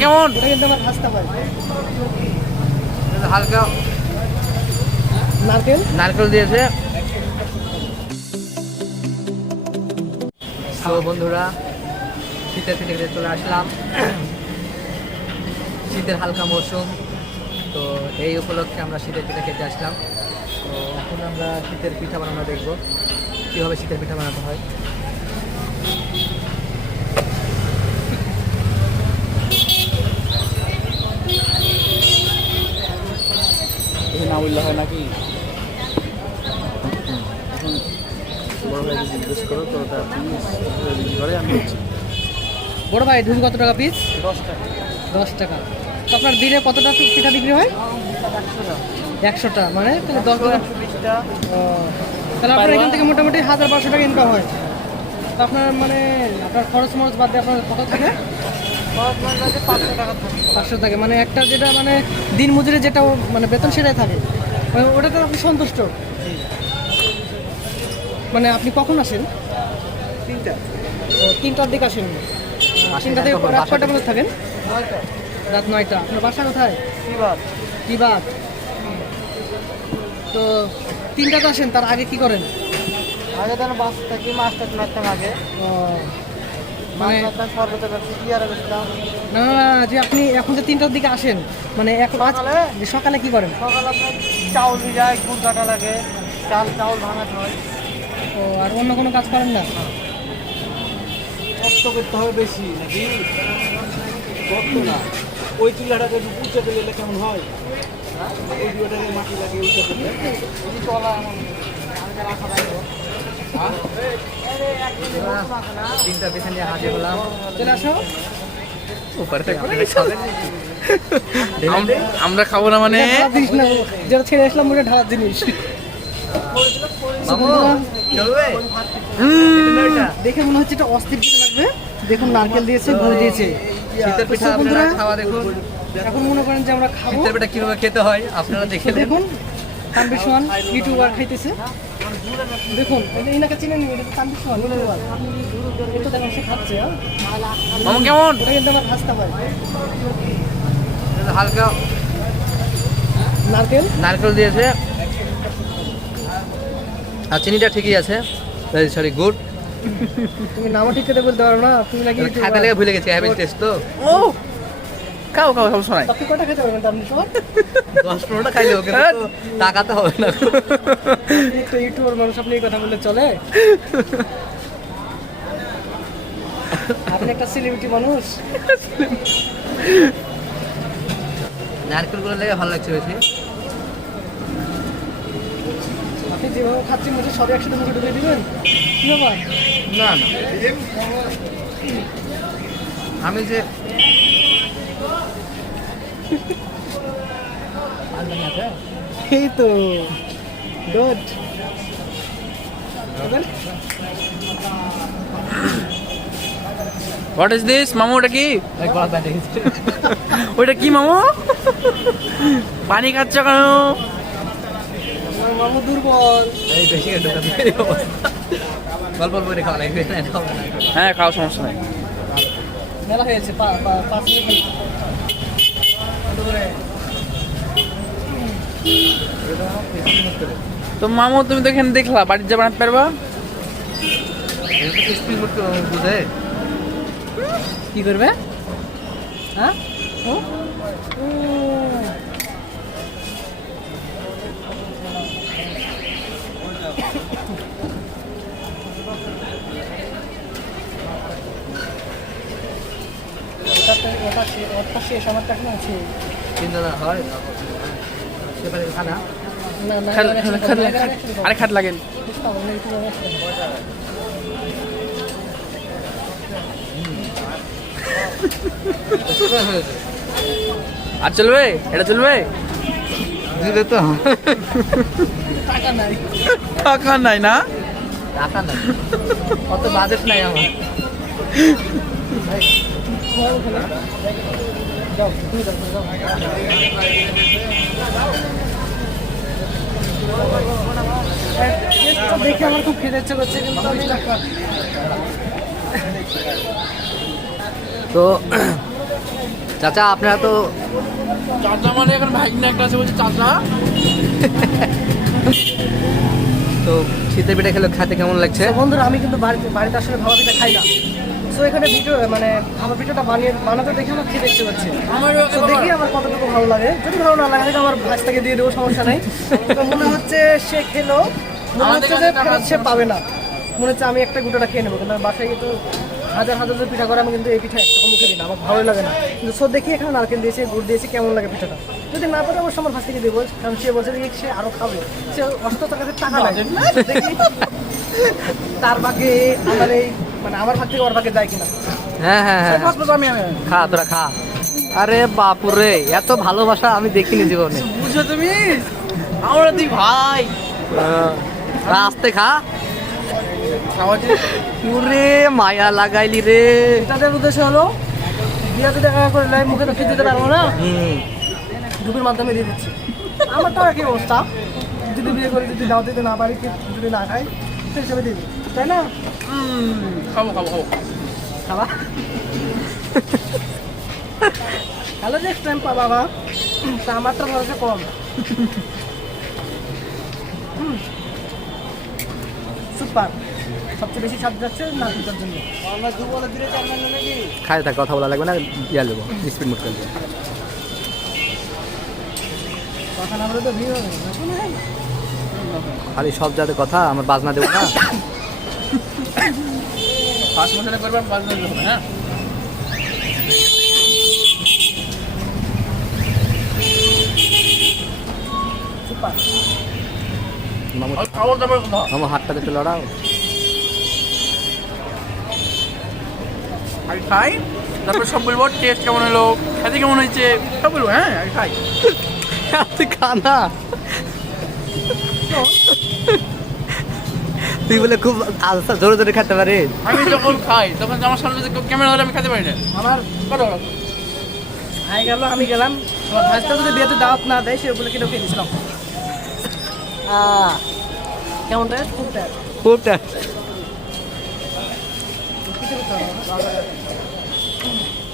কেমন হালকা নারকেল দিয়েছে। তো বন্ধুরা শীতের পিঠে খেতে চলে আসলাম, শীতের হালকা মৌসুম, তো এই উপলক্ষে আমরা শীতের পিঠা খেতে আসলাম। তো এখন আমরা শীতের পিঠা বানানো দেখবো, কীভাবে শীতের পিঠা বানাতে হয়। না বললে হয় নাকি? বড় ভাই জিজ্ঞেস করো তো, ওটা ঘরে আমি হচ্ছি। বড় ভাই ঢুল কত টাকা পিস? 10 টাকা। 10 টাকা। তো আপনার দিনে কতটা পিঠা বিক্রি হয়? 100টা, মানে তাহলে 10 টাকা 120টা। তাহলে আপনার এখান থেকে মোটামুটি 1000-1200 টাকা ইনকাম হয়। তো আপনার মানে আপনার খরচ মরচ বাদ দিয়ে আপনার কত থাকে? 500 টাকা থাকে। 500 থাকে, মানে একটা যেটা মানে দিন মজুরি যেটা মানে বেতন সেটাই থাকে, মানে ওটাতে আপনি সন্তুষ্ট? মানে আপনি কখন আসেন? 3টার দিকে আসেন। 3টা থেকে রাত কয়টা পর্যন্ত থাকেন? রাত 9টা। আপনার বাসা কোথায়? কি বাদ? তো 3টাতে আসেন, তার আগে কি করেন? আগে তো বাস থেকে মাছটা মারতাম আগে। মানে না যে আপনি এখন যে 3টার দিকে আসেন, মানে এখন সকালে কি করেন? সকালে আপনার চাউল ভিজায়, গুড় কাটা লাগে, চাউল ভাঙাতে হয়। ও, আর অন্য কোনো কাজ করেন না? কষ্ট করতে হবে বেশি নাকি? কষ্ট না, ওই চুলাটাকে একটু উঁচা পেলে কেমন হয়? ওই চুলাটাকে মাটি লাগিয়ে উঁচা পেলে চলা এমন রাখা লাগবে। 3টা পিঠা নিয়ে হাজির হলাম। চলে আসো। আমরা খাবো না মানে যেটা ছেড়ে আসলাম ওটা ঢালার জিনিস। দেখে মনে হচ্ছে এটা অস্থির কিছু লাগবে। দেখুন নারকেল দিয়েছে, গুড় দিয়েছে। শীতের পিঠা আপনারা খাওয়া দেখুন। এখন মনে করেন যে আমরা খাবো শীতের পিঠা কিভাবে খেতে হয় আপনারা দেখে দেখুন। তানভীর সোহান ইউটিউবার খাইতেছে, দেখুন এনাকে চিনে নিন, এটা তানভীর সোহান ইউটিউবার। এটা দেখুন সে খাচ্ছে। কেমন? এটা কিন্তু আমার খাস্তা ভাই। হালকা নারকেল দিয়েছে, আর চিনিটা ঠিকই আছে, সরি গুড। তুমি নামও ঠিক করে বলতে পারো না, তুমি নাকি খাতে লেগে ভুলে গেছি। হ্যাভেন টেস্ট তো। ও খাও সমস্যা নাই। আপনি কটা খেতে পারবেন আপনি সব? 10-15টা খাইলে ওকে তো টাকাতে হবে না। একটা ইউটিউবার মানুষ, আপনি এই কথা বললে চলে? আপনি একটা সেলিব্রিটি মানুষ। নারকেলগুলো লেগে ভালো লাগছে বেশি। আপনি যেভাবে খাচ্ছেন মুখে সব একসাথে মুখে ঢুকিয়ে দিবেন, কি ব্যাপার? না আমি যে এই তো গুড। হোয়াট ইজ দিস মামু? ওটা কি? ওইটা কি মামু? পানি খাচ্ছ কেন? মামু দুর্বল। এই বেশি গল্প করে খাওয়া লাগবে। হ্যাঁ খাওয়া সমস্যা নাই। মেলা হয়েছে 5 মিনিট। তো মামু তুমি তো এখানে দেখলা, বাড়ির যা বানাতে পারবা? বুঝে কি করবে? হ্যাঁ ওটা শেষ, আমার কাছে আছে। চিন্তা হয় সেখানে খানা না আরে খাট লাগেন। আর চলবে? এটা চলবে? দিলে তো টাকা নাই না? টাকা নাই, অত বাজেট নাই আমার। যাও তুমি যাও। দেখে আমার খুব খেতে ইচ্ছে করছে, কিন্তু আমি তো চাচা আপনারা তো চাচা মানে এখন ভাইগনা একটা আছে বলছে চাচা। তো শীতের পিঠা খেলে খেতে কেমন লাগছে? তো বন্ধুরা, আমি কিন্তু বাড়িতে আসলে ভাপা পিঠা খাই না। তো এখানে ভিডিও মানে ভাপা পিঠাটা বানাতে দেখে আমার খেতে ইচ্ছে করছে। তো দেখি আমার কতটুকু ভালো লাগে। যদি ভালো না লাগে তাহলে আমার ভাইটাকে দিয়ে দেবো, সমস্যা নেই। তো মনে হচ্ছে সে খেলো, মনে হচ্ছে যে ফেরত সে পাবে না। মনে হচ্ছে আমি একটা গুঁটোটা খেয়ে নেবো, কিন্তু আমি বাসায় গিয়ে তো হাজার হাজার যে পিঠা করে, আমি কিন্তু এই পিঠা একটা মুখে দিই না, আমার ভালোই লাগে না। কিন্তু সো দেখি এখানে নারকেল দিয়েছে, গুড় দিয়েছে, কেমন লাগে পিঠাটা। যদি না পারে অবশ্যই আমার ভাই থেকে দেবো, কারণ সে বলছে যে সে আরও খাবে। সে অসুস্থ, তার কাছে টাকা লাগে। দেখি তার বাকি আমার এই মানে আমার ভাগ থেকে ওর ভাগে যায় কিনা। হ্যাঁ হ্যাঁ হ্যাঁ, আমি খা তোরা খা। আরে বাপুরে, এত ভালোবাসা আমি দেখিনি জীবনে। বুঝো তুমি, আমরা দুই ভাই আস্তে খা। খাওয়া যে পুরে মায়া লাগাইলি রে। তাদের উদ্দেশ্য হলো বিয়াতে দেখা করে লাইভ মুখে তো খেতে দিতে পারবো না, গ্রুপের মাধ্যমে দিয়ে দিচ্ছি। আমার তো একই অবস্থা, যদি বিয়ে করে যদি দাও দিতে না পারি, যদি না খাই সেই হিসাবে দিবি, তাই না? খাবো খাবো খাবো। খাবা হ্যালো, নেক্সট টাইম পা বাবা। তা আমারটা ভরসা কম। সুপার, সবচেয়ে বেশি স্বাদ যাচ্ছে নারকেলের জন্য। আমরা দু বলে দিলে চার মারলে নাকি? খায় থাক, কথা বলা লাগবে না, ইয়া নেবো স্পিড মোড করবে। কথা না বলে তো ভিড় হবে না, শুনে হয় না। খালি সব যাতে কথা, আমার বাজনা দেবো না। ফার্স্ট মোশনে করবার পাঁচ মিনিট হবে, হ্যাঁ? সুপার। মামু আর খাবার দাবার কথা। মামু হাতটাতে একটু লড়াও। আগে খাই, তারপর সব বলবো টেস্ট কেমন হলো, খেতে কেমন হয়েছে, সব বলবো। হ্যাঁ আগে খাই। তুই খা না, তুই বলে খুব আলসা জোরে জোরে খেতে পারিস। আমি যখন খাই তখন আমার সামনে যদি ক্যামেরা হলে আমি খেতে পারি না। আমার কত ভাই গেল, আমি গেলাম। আমার ভাইটা যদি বিয়েতে দাওয়াত না দেয়, সেগুলো কিনে খেয়ে দিয়েছিলাম। কেমন টেস্ট? খুব টেস্ট। খুব টেস্ট।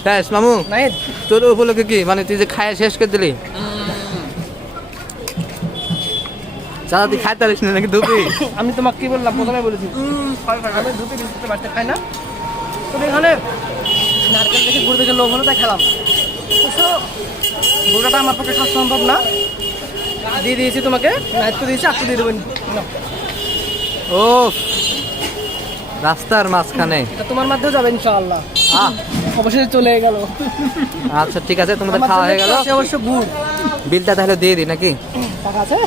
শেষ মামু, নাইদ, তোর উপলক্ষে কি মানে তুই যে খায় শেষ করে দিলি? চাচা তুই খাইতে পারিস না নাকি ধুপি? আমি তোমাকে কি বললাম, প্রথমে বলেছি আমি ধুপি বিস্কুটে বাড়তে খাই না। তো এখানে নারকেল দেখে গুড় দেখে লোভ হলো, তাই খেলাম। তো গুড়াটা আমার পক্ষে খাওয়া সম্ভব না, দিয়ে দিয়েছি তোমাকে। নাইদ তো দিয়েছি, আটটু দিয়ে দেবেন। ও রাস্তার মাঝখানে এটা তোমার মাধ্যমে যাবে ইনশাআল্লাহ। আহ, অবশ্যই চলে গেল। আচ্ছা ঠিক আছে, তোমাদের আমার খাওয়া হয়ে জন্য গেল। আছে অবশ্য গুড়। বিলটা তাহলে দিয়ে দিই নাকি? টাকা আছে?